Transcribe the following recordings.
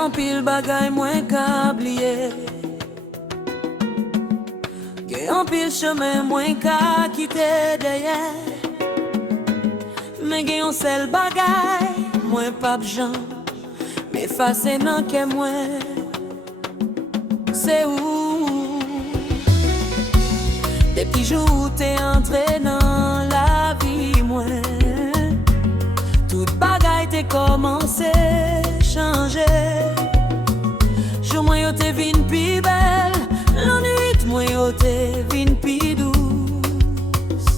en pile bagay moins qu'à oublier. Gen en pile chemin moins qu'à quitter derrière. Mais gen yon seul bagay moins pas besoin m'effacer nan ke moins. C'est où? Des petits jours où t'es entré dans la vie moins. Toute bagaille t'es commencé changer. Jour moi yo te vin pi belle, la nuit moi yo te vin pi douce.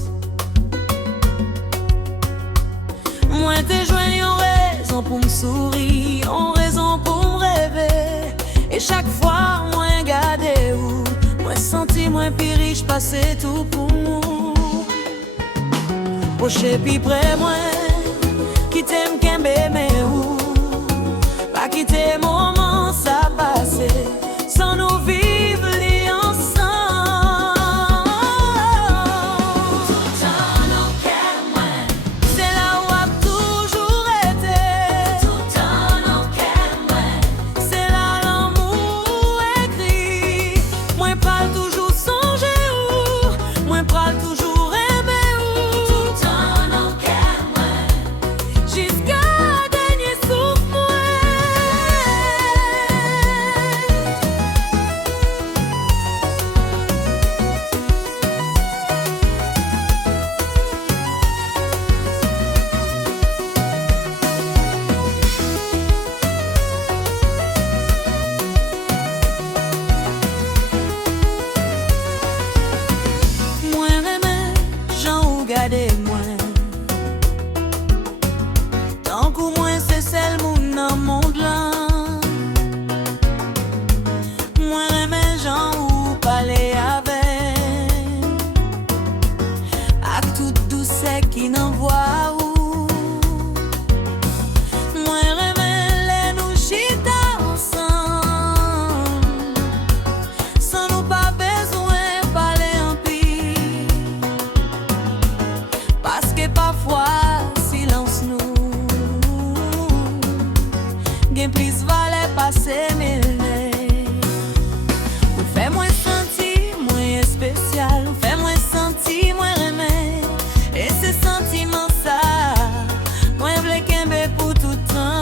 Moi te joint yon raison pour me sourire, yon raison pour me rêver. Et chaque fois moi gade ou, moi senti moi pi riche passer tout pour moi. Poche pi près moi, qui t'aime kembe mais ou, pas quitter moment ça passé, sans nous vivre li ensemble. Tout temps non qu'elle moi, c'est là où a toujours été. Tout temps non qu'elle moi, c'est là l'amour écrit. Moi parle toujours songer ou, moi parle toujours aimer ou. Tout temps non qu'elle moi, jusqu'à dernier souffle moi. Moi remè, j'en ou gade moi. Tant que moi c'est celle moun nan monde là. Moi remè, j'en ou parler avec. Ak tout douce qui n'envoie ou. Moi remè, les nous chita ensemble. Sans nous pas besoin parler en pile. Parce que parfois silence nous gen plus valait passer mille. Ou fait moins senti moins spécial, ou fait moins senti moins remè. Et ce sentiment ça moi vle kembe pour tout temps.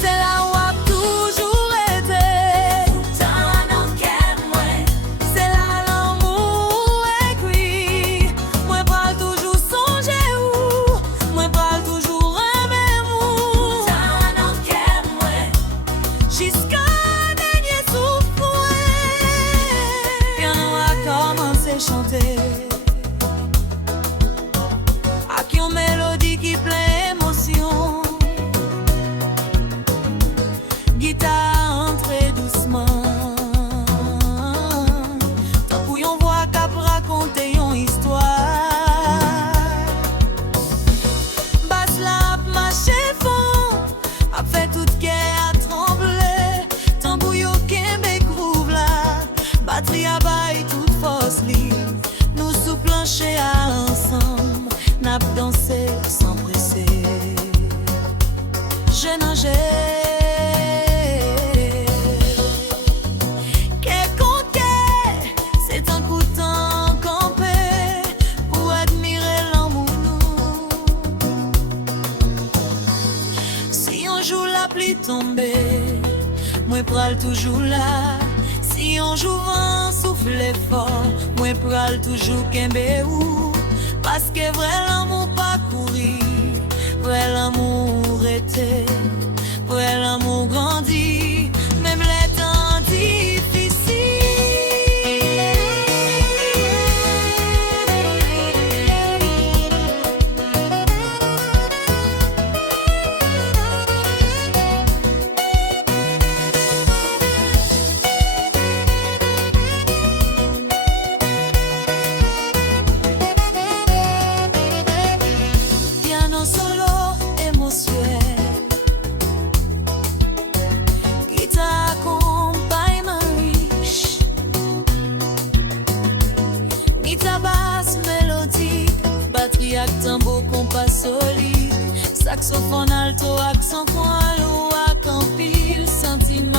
C'est là où a toujours été. C'est là l'amour écrit. Moi parle toujours songer ou, moi parle toujours aimer ou. Jusqu'à dernier souffle y'en a commencé chanter. Ak yon mélodie qui plein émotion. Guitare entrée doucement. Tant pour yon voix cap raconter yon histoire. Basse la ap marché fond, ap fait toute guerre à trembler. Tant pour yon kembe groove la, batterie à bail toute force li. Nous sous plancher à ensemble, n'ap danser sans presser. Je nageais. Quel conquête, c'est un coup de temps campé pour admirer l'amour nous. Si on joue la pluie tombée, moi pral toujours là. Si on joue vent souffle fort, moi pral toujours kembe ou. Parce que vrai l'amour pas courir, vrai l'amour était, vrai l'amour grandit, même les temps difficiles. Piano solo émotionnel, saxophone alto, accent coin lourd, ak en pile sentiment.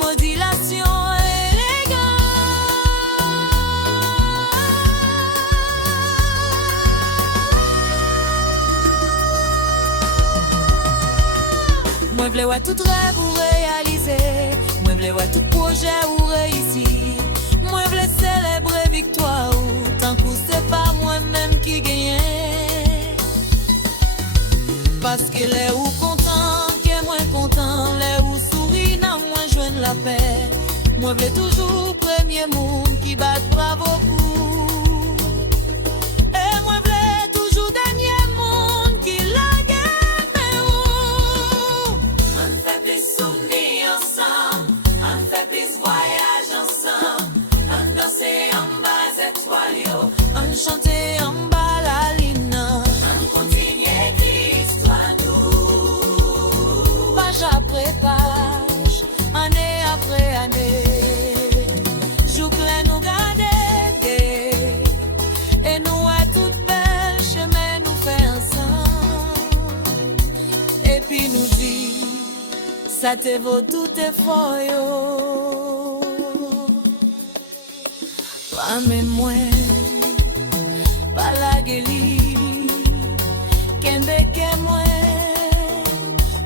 Modulation moi v'lais ouais tout rêve ou réalisé, moi v'lais ouais tout projet ou réussi, moi v'lais célébrer victoire ou tant que c'est pas moi-même qui gagne. Parce que les ou content, qui est moins content, les ou souris n'a moins joindre la paix. Moi v'lais toujours premier monde qui bat bravo pour. Et moi v'lais toujours dernier monde qui la gagne. On fait plus souvenirs ensemble, on fait plus voyage ensemble, on danse en bas étoiles, on chante en bas la ligne, on continue l'histoire nous, page après page, année après année. Ça te vaut tout effort yo. Pas même moi, pas la guéli, qu'embe que moi,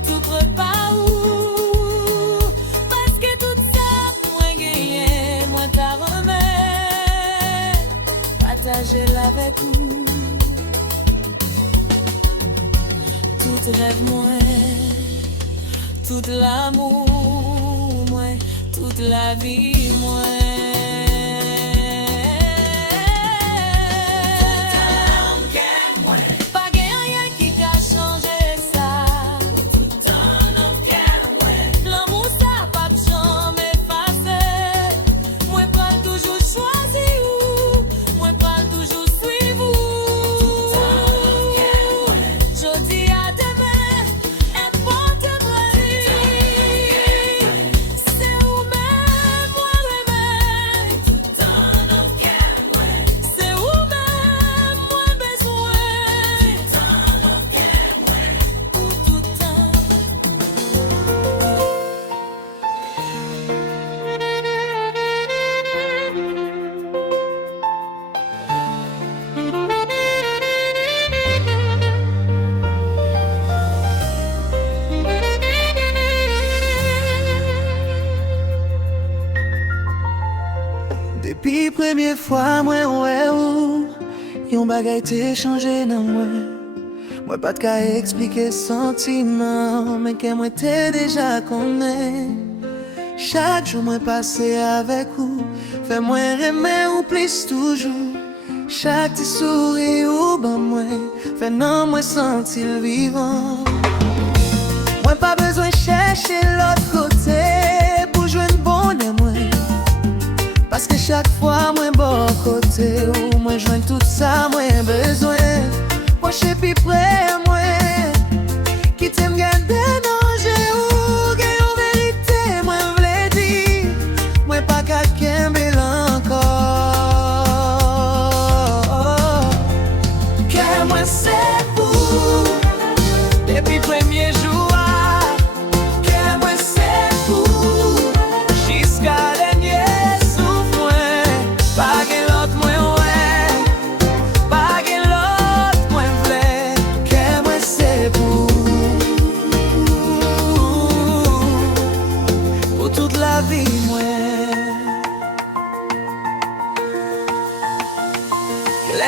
tout prépare où, parce que tout ça, moi gagné, moi t'as remis, partager avec nous, tout rêve moi. Tout l'amour, moi, toute la vie, moi. Pas rien qui t'a changé ça. L'amour, ça pas jamais effacé. Moi, pas toujours choisi ou, moi, pas toujours suivre. Je dis à demain, importe Depuis première fois, moi, ouais, ou, yon bagay te changé dans moi. Moi, pas de cas expliquer sentiment, mais que moi t'ai déjà connais. Chaque jour, moi passé avec vous, fait moi aimer ou plus toujours. Chaque petit sourire ou ben moi, fait non, moi sentir vivant. Moi, pas besoin chercher l'autre côté pour jouer une bonne moi. Parce que chaque fois, moi, bon côté, ou moi, joins tout ça, moi, besoin. Moi, je suis plus près, moi, qui t'aime garder, non, j'ai ou, que en vérité, moi, v'lais dire, moi, pas quelqu'un bel encore. Que moi, c'est vous, depuis premier jour.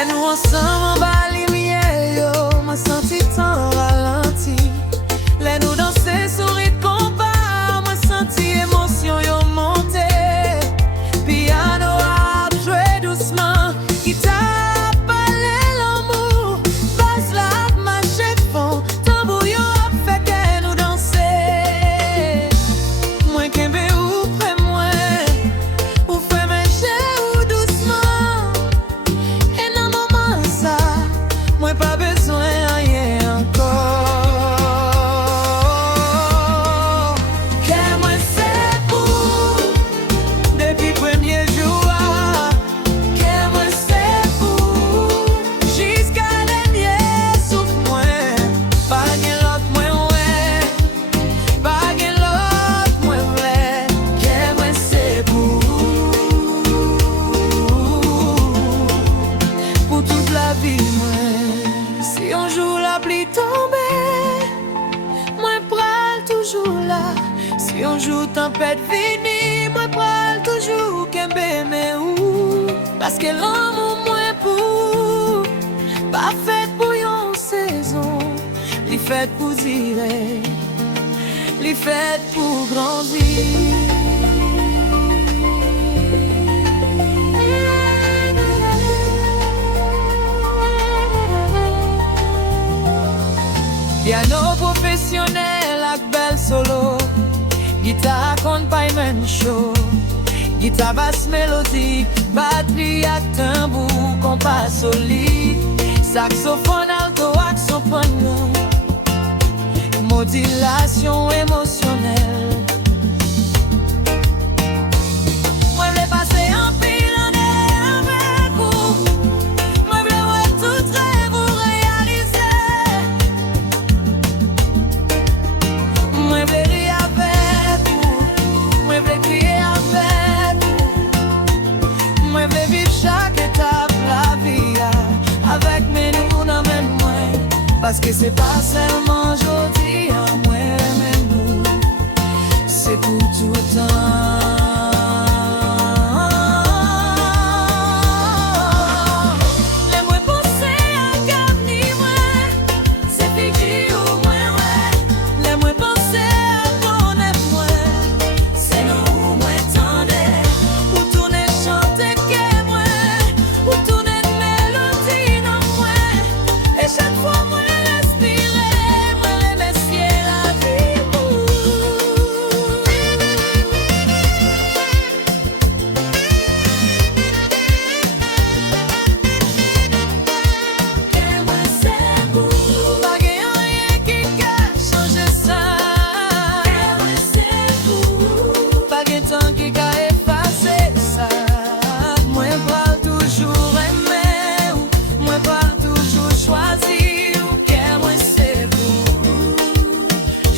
Nous ensemble en bas lumière, yo, m'a senti tant ralenti. Les nous danser, sourire de compas, m'a senti émotion yo monter. Piano a joué doucement, guitare parlé l'amour, basse la marche fond, tambour yo a fait que nous danser. Moi qu'aimé ou près moi, ou fait marcher ou doucement. Si un jour tempête vini, moi pral toujours kembe me ou. Parce que l'amour moi pour pas fait pour yon saison, li fait pour dire, li fait pour grandir. Piano professionnel ak bel solo, guitare accompagnement show, guitare basse mélodique, batterie ak tambour, compas solide, saxophone alto ak soprano, modulation émotionnelle. Moi vle passe en pile année avec vous, moi vle ouais tout rêve vous réaliser. Moi vle rire avec vous, moi vle crier avec vous, moi vle vivre chaque étape la vie avec mes nous dans mes mains. Parce que c'est pas seulement aujourd'hui à moi mais nous, c'est pour tout le temps.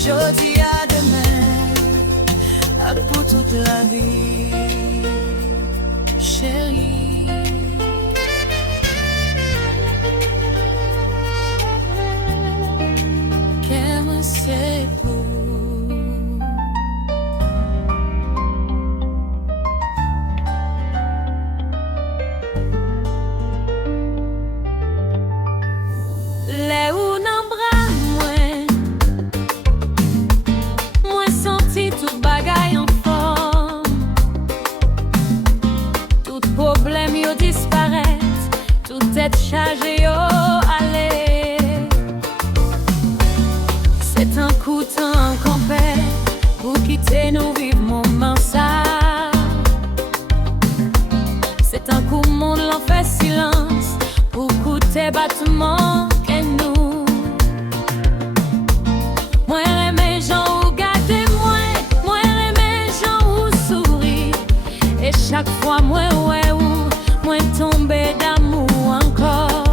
Jodi à demain, pour toute la vie, chérie. Qu'aime c'est pour. Les ou nan bras moi senti tout bagay en forme, tout problème yo disparaît, tout tête chargé yo aller. C'est un coup de temps qu'on fait pour quitter nous vivre moment ça. C'est un coup monde l'en fait silence pour coûter battement que nous. Moi les gens ou gâter moi les gens ou sourire. Et chaque fois moi ouais ou moi tomber d'amour encore.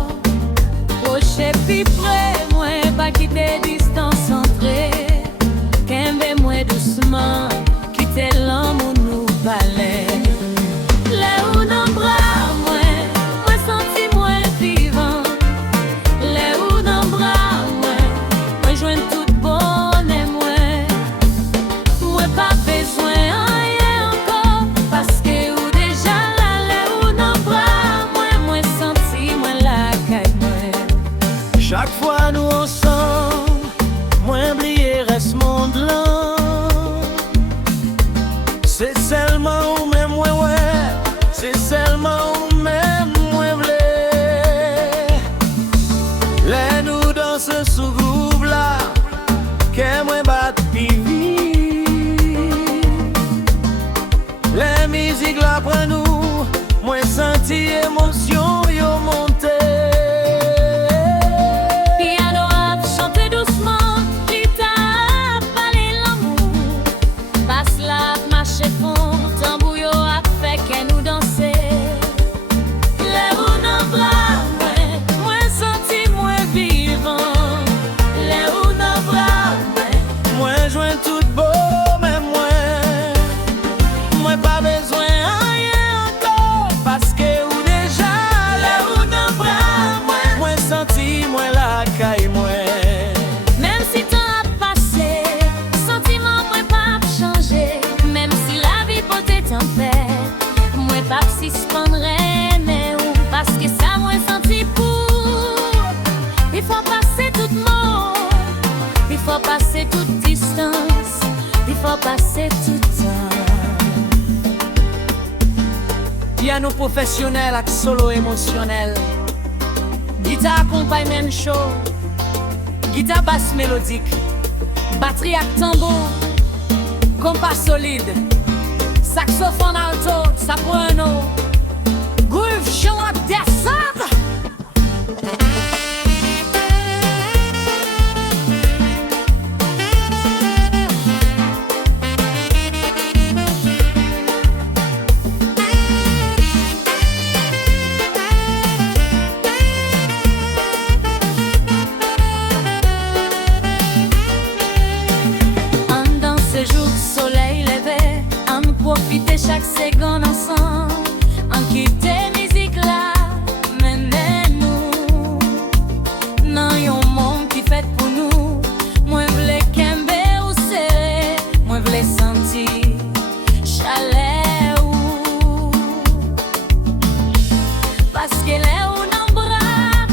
Proche puis près moi pas quitter distance centrée. Qu'aime moi doucement quitter l'amour nous balai. Les ou dans bras moi senti moi vivant. Les ou dans bras moi joindre tout bon et moi pas besoin rien encore parce que ou déjà là les ou dans bras moi senti moi la caille moi. Chaque fois nous ensemble, moins oublier reste monde là. C'est seulement ou même ouais, c'est seulement ou même moi v'lait. Les nous danse sous groupe là, que moi bat pivi. Les musiques là prennent nous, moi senti émotion yo monter. Pas besoin rien encore parce que ou déjà passer tout temps. Piano professionnel ak solo émotionnel, guitare accompagnement show, guitare basse mélodique, batterie ak tambour, compas solide, saxophone alto, soprano, groove chant descente. Profiter chaque seconde ensemble, en quitter musique là, menez-nous dans yon monde qui fait pour nous. Moi v'le kembe ou serré, moi v'le sentir chaleur ou parce que là ou nan bras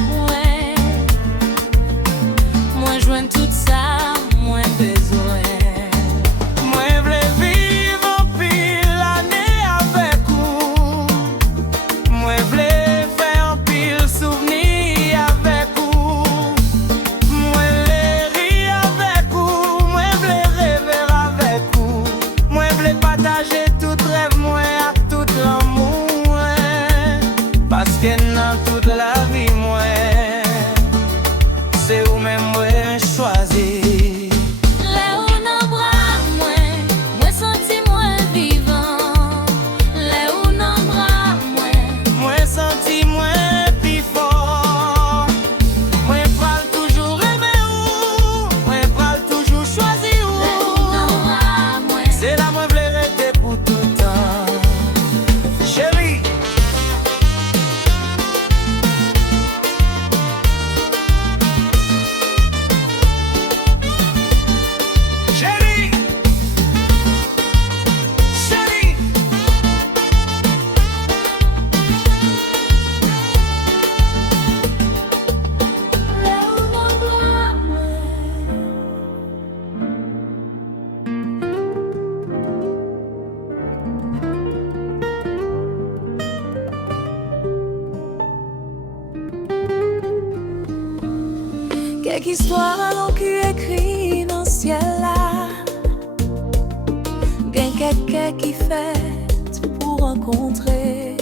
moi joins tout ça, moi besoin. Toute la vie, moi, c'est où même moi choisi. Là où nan bras moi senti moi vivant. Là où nan bras moi senti moi plus fort. Moi pral toujours aimer ou, moi pral toujours choisir ou. Là où nan bras c'est là moi v'le rester pour tout le temps. Chérie. Quelques histoires l'on qui écrit dans le ciel là. Gen quelqu'un qui fait pour rencontrer.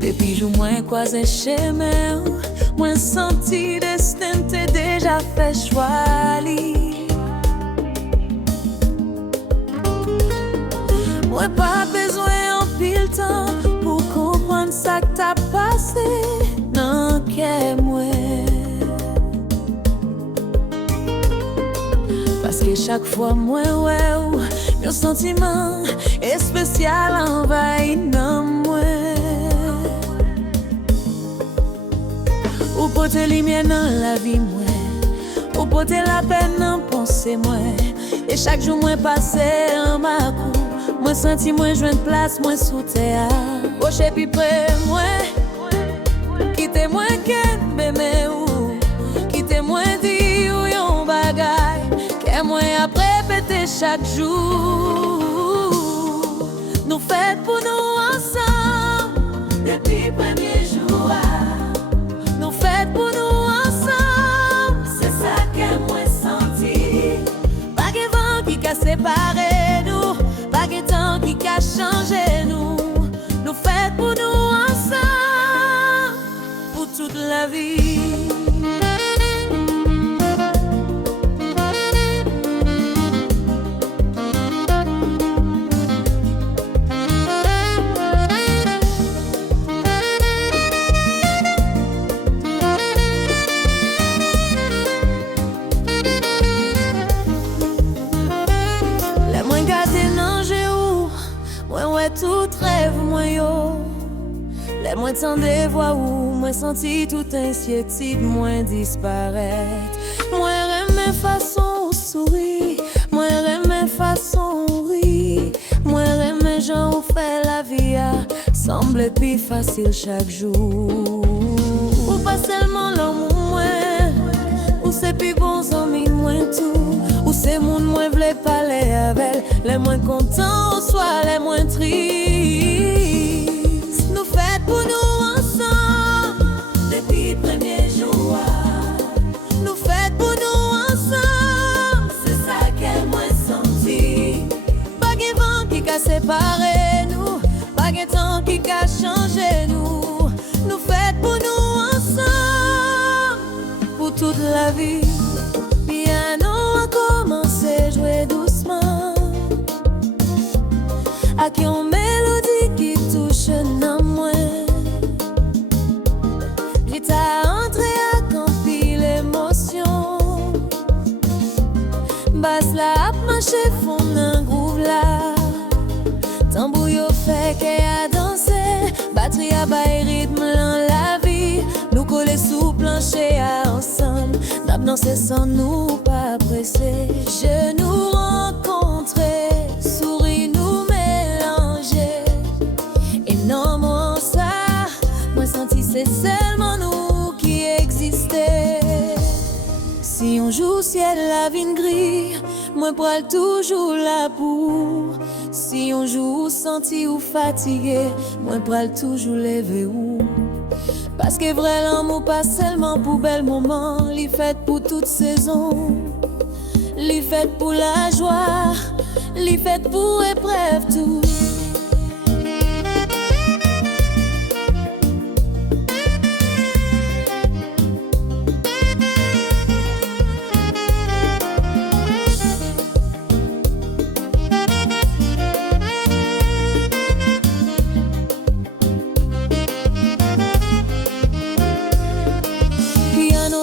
Depuis jour moins croisé chemin, moins senti destin t'es déjà fait choix li. Moi pas besoin en pile temps pour comprendre ça que t'as passé. Non qu'est moi. Parce que chaque fois moi mon sentiment est spécial envahi dans moi. Ou porter lumière dans la vie moi, ou porter la peine dans pensée moi. Et chaque jour moi passé en ma cour, moi senti moi joindre place moi sous terre. Rocher puis près moi, quitter moi qu'un bébé ou quitter moi dire ou yon bagay. Moi après péter chaque jour. Nous faites pour nous ensemble depuis premier jour. Nous faites pour nous ensemble. C'est ça que moi senti. Pas de vent qui a séparé nous, pas de temps qui a changé nous. Nous faites pour nous ensemble pour toute la vie. Tout rêve moi yo, les moins tant des voix où moi senti tout inquiétude moi disparaître. Moi aime façon sourire, moi aime façon rire, moi aime gens où fait la vie a semble plus facile chaque jour. Ou pas seulement l'amour moi, ou c'est plus bon amis moi tout, ou C'est moun moi vle parler avec, les moins contents soit les moins tristes. Nous fêtes pour nous ensemble depuis premier jour. Nous fêtes pour nous ensemble, c'est ça qu'elle moi senti. Pas de vent qui a séparé nous, pas de temps qui a changé nous. Nous fêtes pour nous ensemble, pour toute la vie. Piano a commencé à jouer doucement, avec une mélodie qui touche dans moi. J'étais entré à camper l'émotion. Basse la a marché fond d'un groove là. Tambour yo fait qu'elle a dansé, batterie a bail rythme dans la vie. Nous coller sous plancher ensemble, n'a dansé sans nous pas presser. Je nous rencontrer, souris nous mélanger. Et non moi ça, moi senti c'est seulement nous qui existait. Si on joue ciel la vie gris, moi pral toujours là pour. Si on joue senti ou fatigué, moi pral toujours lever ou. Parce que vrai l'amour pas seulement pour bel moment, li fait pour toute saison. Li fait pour la joie, li fait pour épreuve tout.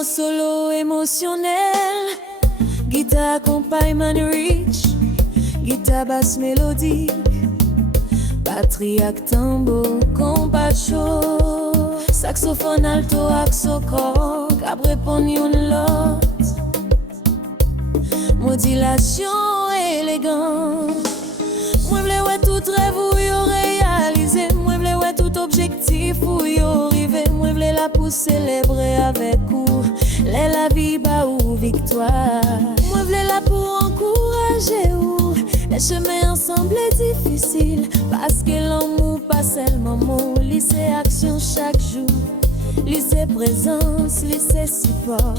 Solo émotionnel, guitare accompagnement rich, guitare basse mélodique, batterie ak tambour compas chaud, saxophone alto ak sokok, ap repon yon lot, modulation élégante. Moi vle ouais tout rêve ou yo réalisé, moi vle ouais tout objectif ou yo rivé, moi vle la pour célébrer avec ou. La vie ba ou victoire. Moi v'lais là pour encourager ou. Les chemins ensemble est difficile, parce que l'amour pas seulement mot, lycée action chaque jour, lycée présence, lycée support.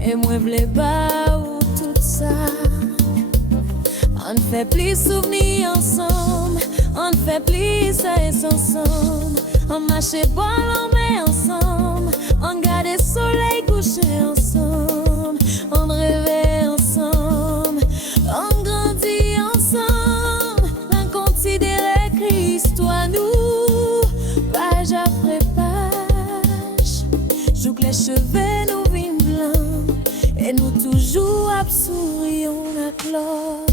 Et moi v'lais pas ou tout ça. On fait plus souvenirs ensemble, on fait plus ça et ensemble. On marche bon l'homme ensemble, on garde le soleil couché ensemble, on rêvait ensemble, on grandit ensemble, on considère Christ, toi nous, page après page, joue que les cheveux nous vîmes blancs, et nous toujours sourions à l'autre.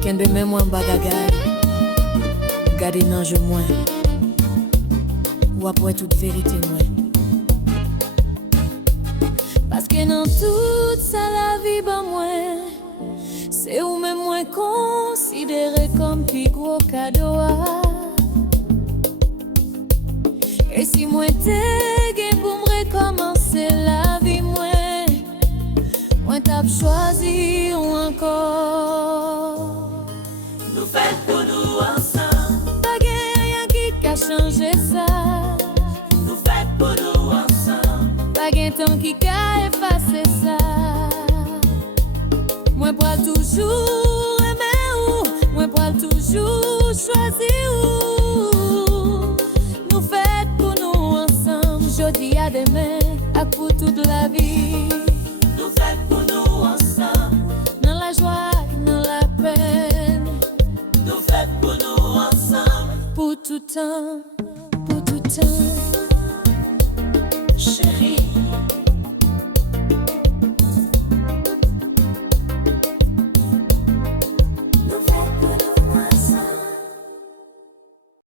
Kende men mwen bagagay, gade nan je mwen, ou après toute vérité mwen. Parce que dans toute ça la vie ba mwen, c'est ou même mwen considéré comme plus gros cadeau. Et si mwen te gen pour me recommencer la vie mwen, mwen tap choisi ou encore. Nous fêtes pour nous ensemble. Pas rien qui a changé ça. Nous fêtes pour nous ensemble. Pas de temps qui a effacé ça. Moi pour toujours aimer ou, moi pour toujours choisir ou. Nous fêtes pour nous ensemble. Jeudi à demain, à pour toute la vie. Nous fêtes pour nous ensemble. Dans la joie, dans la peine. Nous fêtes pour nous ensemble. Pour tout temps.